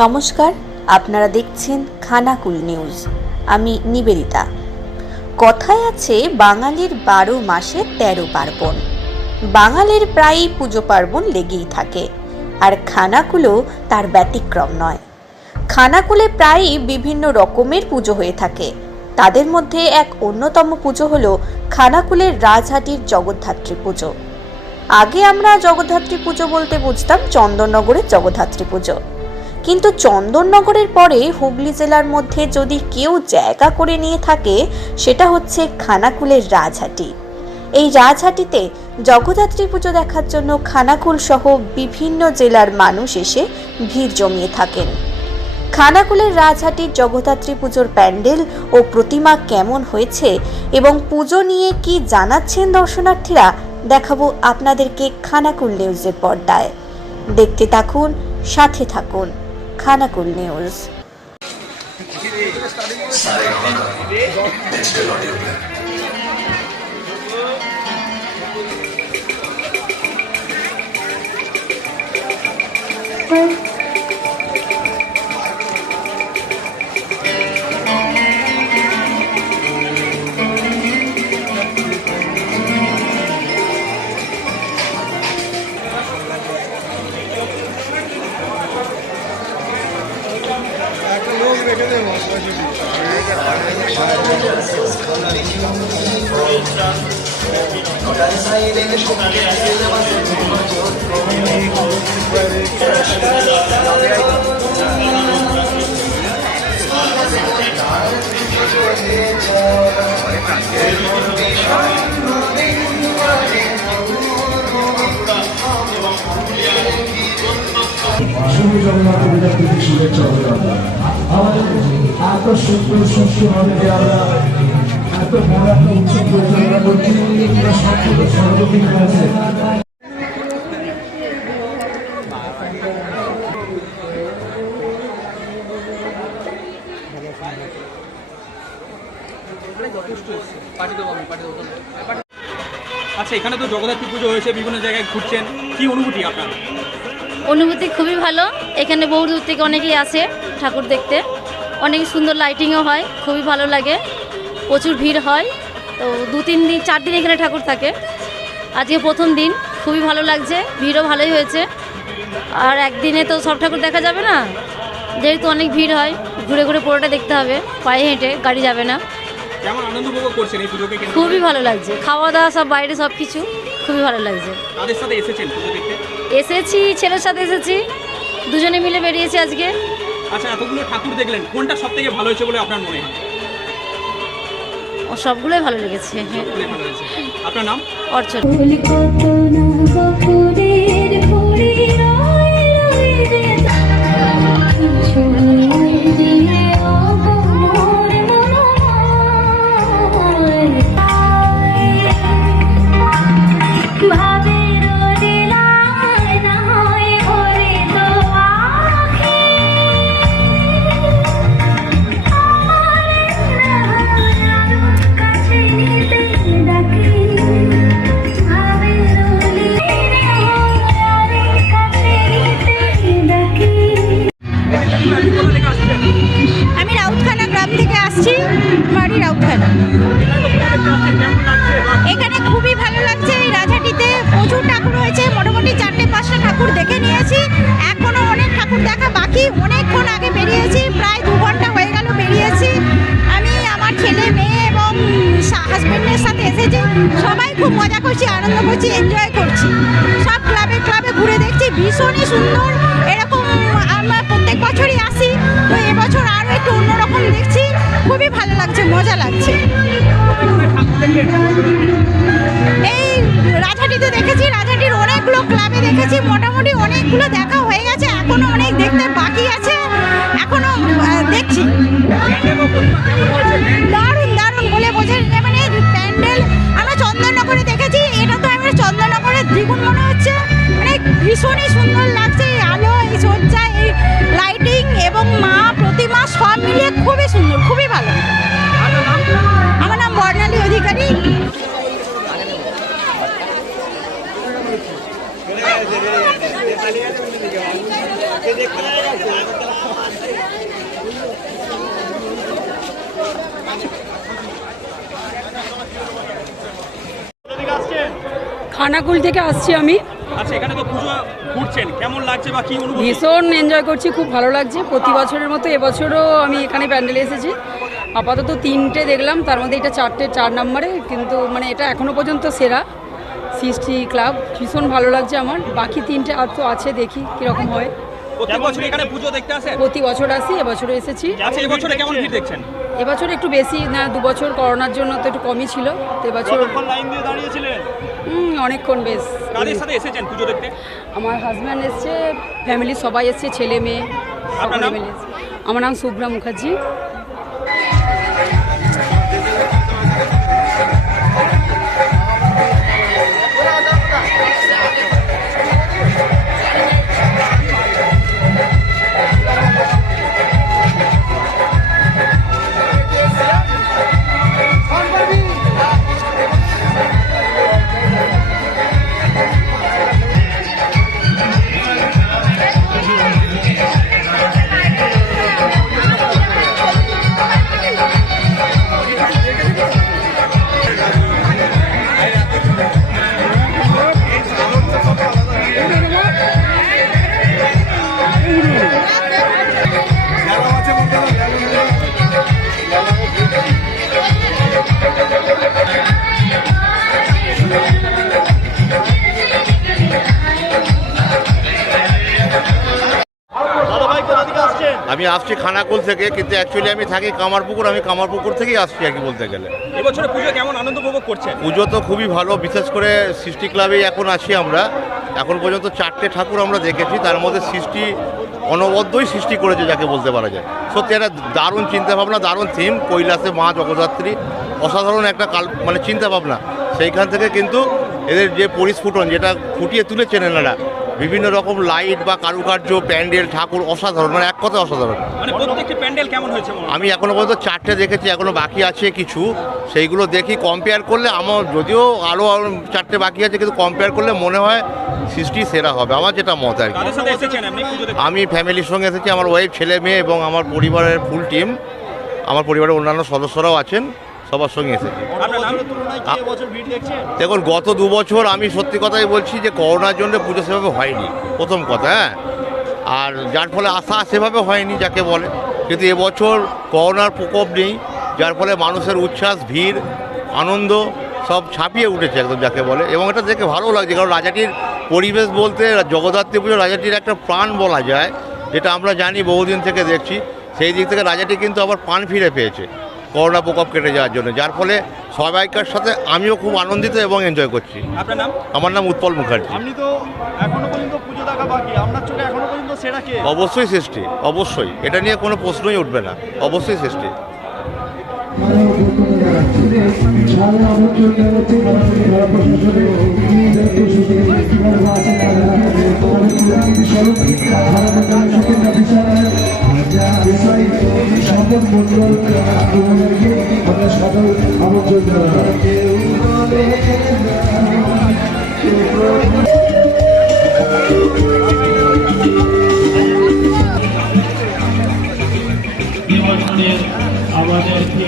নমস্কার, আপনারা দেখছেন খানাকুল নিউজ। আমি নিবেদিতা। কথায় আছে বাঙালির 12 মাসে 13 পার্বণ। বাঙালির প্রায়ই পুজো পার্বণ লেগেই থাকে, আর খানাকুলও তার ব্যতিক্রম নয়। খানাকুলে প্রায়ই বিভিন্ন রকমের পুজো হয়ে থাকে। তাদের মধ্যে এক অন্যতম পুজো হলো খানাকুলের রাজহাটির জগদ্ধাত্রী পুজো। আগে আমরা জগদ্ধাত্রী পুজো বলতে বুঝতাম চন্দননগরের জগদ্ধাত্রী পুজো, কিন্তু চন্দননগরের পরে হুগলি জেলার মধ্যে যদি কেউ জায়গা করে নিয়ে থাকে সেটা হচ্ছে খানাকুলের রাজহাটি। এই রাজহাটিতে জগদ্ধাত্রী পুজো দেখার জন্য খানাকুল সহ বিভিন্ন জেলার মানুষ এসে ভিড় জমিয়ে থাকেন। খানাকুলের রাজহাটির জগদ্ধাত্রী পুজোর প্যান্ডেল ও প্রতিমা কেমন হয়েছে এবং পুজো নিয়ে কি জানাচ্ছেন দর্শনার্থীরা, দেখাবো আপনাদেরকে খানাকুল নিউজের পর্দায়। দেখতে থাকুন, সাথে থাকুন। খানাকুল নিউজ। জগন্নাথ বিদ্যাপীঠের শুভেচ্ছা আমাদের এত সুন্দর সুষ্ঠুভাবে যে আমরা এত বড় একটা উৎসব পরিচালনা করছি, সর্বদিন আছে। আচ্ছা, এখানে তো জগদ্ধাত্রী পুজো হয়েছে, বিভিন্ন জায়গায় ঘুরছেন, কি অনুভূতি আপনার? অনুভূতি খুবই ভালো। এখানে বহু দূর থেকে অনেকেই আসে ঠাকুর দেখতে, অনেক সুন্দর লাইটিংও হয়, খুবই ভালো লাগে, প্রচুর ভিড় হয়। তো 2-3 দিন 4 দিন এখানে ঠাকুর থাকে। আজকে প্রথম দিন, খুবই ভালো লাগছে, ভিড়ও ভালোই হয়েছে। আর একদিনে তো সব ঠাকুর দেখা যাবে না, যেহেতু অনেক ভিড় হয়, ঘুরে ঘুরে পুরোটা দেখতে হবে, পায়ে হেঁটে, গাড়ি যাবে না। কেমন আনন্দ উপভোগ করছেন এই পুজোকে? খুবই ভালো লাগছে, খাওয়া দাওয়া সব বাইরে, সব কিছু খুবই ভালো লাগছে। তাদের সাথে এসেছেন পুজো দেখতে? এসেছি, ছেলের সাথে এসেছি, দুজনে মিলে বেরিয়েছি আজকে। আচ্ছা, এতগুলো ঠাকুর দেখলেন, কোনটা সব থেকে ভালো হয়েছে বলে আপনার মনে হয়? সবগুলোই ভালো লেগেছে। সবগুলোই ভালো হয়েছে। আপনার নাম? অর্চনা। আমি রাউতখানা গ্রাম থেকে আসছি, বাড়ি রাউতখানা। এখানে খুবই ভালো লাগছে। এই রাজহাটিতে প্রচুর ঠাকুর হয়েছে, মোটামুটি 4-5টা ঠাকুর দেখে নিয়েছি, এখনো অনেক ঠাকুর দেখা বাকি। অনেকক্ষণ আগে বেরিয়েছি, প্রায় 2 ঘন্টা হয়ে গেল বেরিয়েছি। আমি আমার ছেলে মেয়ে এবং হাজবেন্ডের সাথে এসেছি, সবাই খুব মজা করছি, আনন্দ করছি, এনজয় করছি। সব ক্লাবে ক্লাবে ঘুরে দেখছি, ভীষণই সুন্দর। এরকম আমরা প্রত্যেক বছরই আসি, তো এবছর আরও একটু অন্যরকম দেখছি, খুবই ভালো লাগছে, মজা লাগছে। এই রাজহাটিতে দেখেছি, রাজহাটির অনেকগুলো ক্লাবে দেখেছি, মোটামুটি অনেকগুলো দেখা হয়ে গেছে, এখনো অনেক দেখতে বাকি আছে, এখনো দেখছি। দারুণ দারুণ বলে বোঝা, মানে প্যান্ডেল আমরা চন্দননগরে দেখেছি, এটা তো আমরা চন্দননগরের দ্বিগুণ মনে হচ্ছে, মানে ভীষণই সুন্দর লাগছে। এই আলো, এই সজ্জা, এই লাইটিং এবং মা প্রতিমা সব মিলিয়ে খুবই সুন্দর, খুবই ভালো। আমার নাম বর্ণালী অধিকারী। খানাকুল থেকে আসছি আমি। আচ্ছা, এখানে তো পুজো ঘুরছেন, কেমন লাগছে বা কি অনুভূতি? ভীষণ এনজয় করছি, খুব ভালো লাগছে। প্রতি বছরের মতো এবছরও আমি এখানে প্যান্ডেলে এসেছি। আপাতত 3টে দেখলাম, তার মধ্যে এটা 4 নম্বরে, কিন্তু মানে এটা এখনও পর্যন্ত সেরা সৃষ্টি ক্লাব। ভীষণ ভালো লাগছে আমার। বাকি 3টে আর তো আছে, দেখি কীরকম হয়। প্রত্যেক বছর এখানে পুজো দেখতে আসেন? প্রতি বছর আসি, এবছরও এসেছি। আচ্ছা, এবছরে কেমন ভিড় দেখছেন? এবছর একটু বেশি না, 2 বছর করোনার জন্য তো একটু কমই ছিল, তো এবছর লাইন দিয়ে দাঁড়িয়েছিলেন? অনেকক্ষণ বেশ। কাদের সাথে এসেছেন পুজো দেখতে? আমার হাজব্যান্ড এসছে, ফ্যামিলি সবাই এসছে, ছেলে মেয়ে আপনার নাম? সকলে মিলে এসছে। আমার নাম শুভ্রা মুখার্জি। আমি আসছি খানাকুল থেকে, কিন্তু অ্যাকচুয়ালি আমি থাকি কামারপুকুর। আমি কামারপুকুর থেকেই আসছি আর কি বলতে গেলে। এবছরে পুজো কেমন আনন্দ উপভোগ করছেন? পুজো তো খুবই ভালো, বিশেষ করে সৃষ্টি ক্লাবেই এখন আছি আমরা। এখন পর্যন্ত 4টে ঠাকুর আমরা দেখেছি, তার মধ্যে সৃষ্টি অনবদ্যই সৃষ্টি করেছে যাকে বলতে পারা যায়। সত্যি একটা দারুণ চিন্তাভাবনা, দারুণ থিম। কৈলাসে মা জগদ্ধাত্রী, অসাধারণ একটা মানে চিন্তাভাবনা। সেইখান থেকে কিন্তু এদের যে পরিস্ফুটন, যেটা ফুটিয়ে তুলেছেন এনারা, বিভিন্ন রকম লাইট বা কারুকার্য, প্যান্ডেল, ঠাকুর, অসাধারণ, মানে এক কথায় অসাধারণ। মানে প্রত্যেকটি প্যান্ডেল কেমন হয়েছে? আমি এখনো পর্যন্ত 4টে দেখেছি, এখনো বাকি আছে কিছু, সেইগুলো দেখি। কম্পেয়ার করলে আমার, যদিও আরও 4টে বাকি আছে, কিন্তু কম্পেয়ার করলে মনে হয় সৃষ্টি সেরা হবে, আমার যেটা মত আর কি। কাদের সাথে এসেছেন আপনি পুজো দেখতে? আমি ফ্যামিলির সঙ্গে এসেছি, আমার ওয়াইফ, ছেলে মেয়ে এবং আমার পরিবারের ফুল টিম। আমার পরিবারের অন্যান্য সদস্যরাও আছেন, সবার সঙ্গে এসেছি। দেখুন, গত 2 বছর আমি সত্যি কথাই বলছি যে করোনার জন্য পুজো সেভাবে হয়নি, প্রথম কথা। হ্যাঁ, আর যার ফলে আশা সেভাবে হয়নি যাকে বলে। কিন্তু এবছর করোনার প্রকোপ নেই, যার ফলে মানুষের উচ্ছ্বাস, ভিড়, আনন্দ সব ছাপিয়ে উঠেছে একদম যাকে বলে। এবং এটা দেখে ভালো লাগছে, কারণ রাজাটির পরিবেশ বলতে জগদ্ধাত্রী পুজো রাজাটির একটা প্রাণ বলা যায়, যেটা আমরা জানি বহুদিন থেকে দেখছি। সেই দিক থেকে রাজাটি কিন্তু আবার প্রাণ ফিরে পেয়েছে করোনা প্রকোপ কেটে যাওয়ার জন্য, যার ফলে সবাইকার সাথে আমিও খুব আনন্দিত এবং এনজয় করছি। আপনার নাম? আমার নাম উৎপল মুখার্জি। আপনি তো এখনো পর্যন্ত পুজো দেখা বাকি, আপনার চোখে এখনো পর্যন্ত সেরা কে? অবশ্যই সৃষ্টি, অবশ্যই, এটা নিয়ে কোনো প্রশ্নই উঠবে না, অবশ্যই সৃষ্টি। আমাদেরকে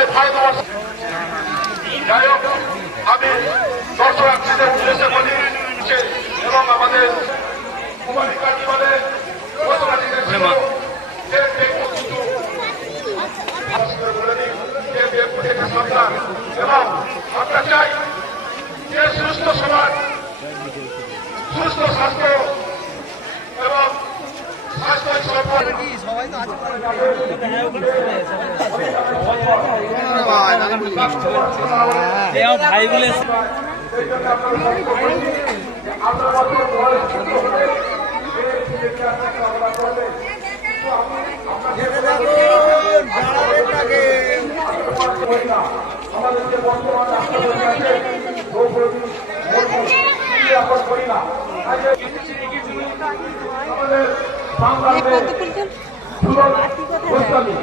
আমাদের ভারতবর্ষ। যাই হোক, আমি দর্শনার্থীদের উদ্দেশ্যে বলি এবং আমাদের কুমারী কার্নিভালে দর্শনার্থীদের সন্তান এবং আমরা চাই যে সুস্থ সমাজ, সুস্থ স্বাস্থ্য এবং স্বাস্থ্য সম্পদ ভাইগুলো আমাদেরকে বর্তমান রাষ্ট্রপতি আছে করি না আমাদের বাংলাদেশ গোস্বামী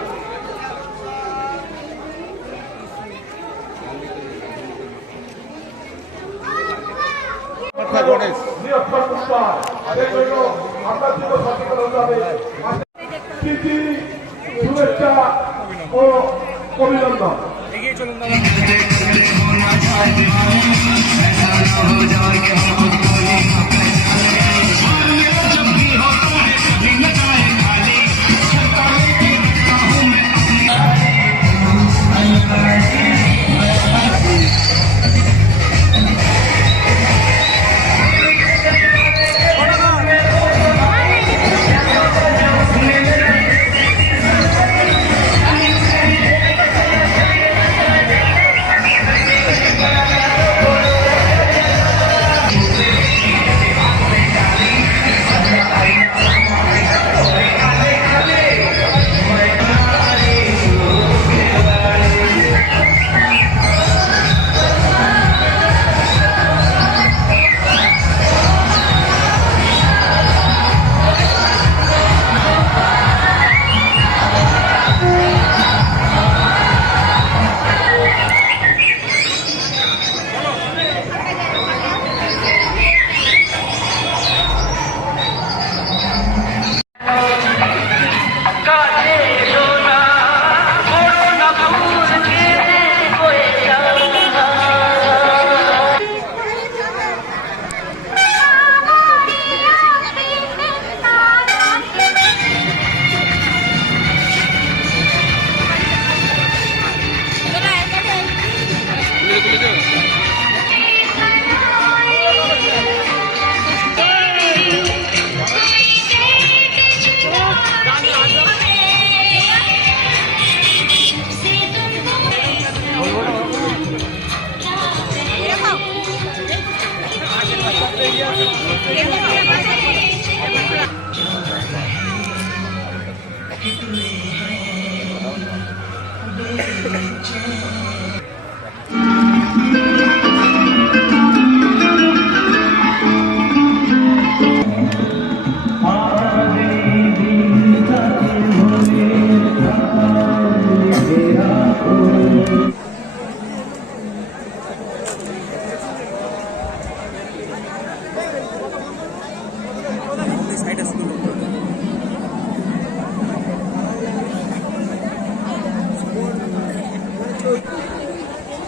আমরা সচেতন হতে হবে। শুভেচ্ছা ও অভিনন্দন। এগিয়ে চলুন।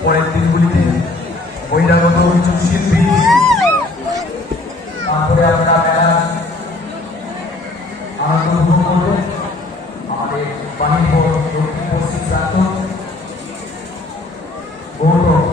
পরের দিনগুলিতে বহিরাগত কিছু শিল্পী, তারপরে আমরা মেলা আনন্দ উপভোগ করবো। আমাদের বাণী দক্ষিণ পশ্চিম প্রান্তর গৌরব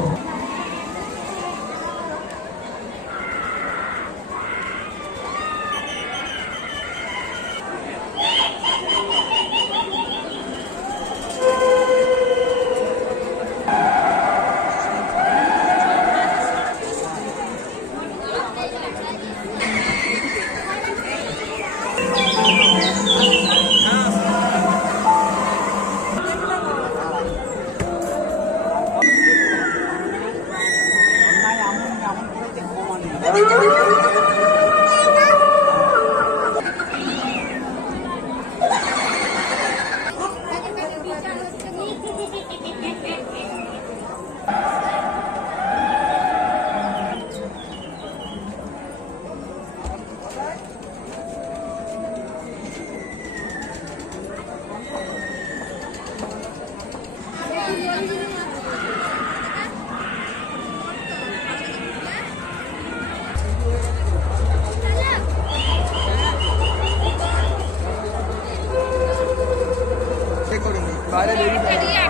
বাইরে বেরিয়ে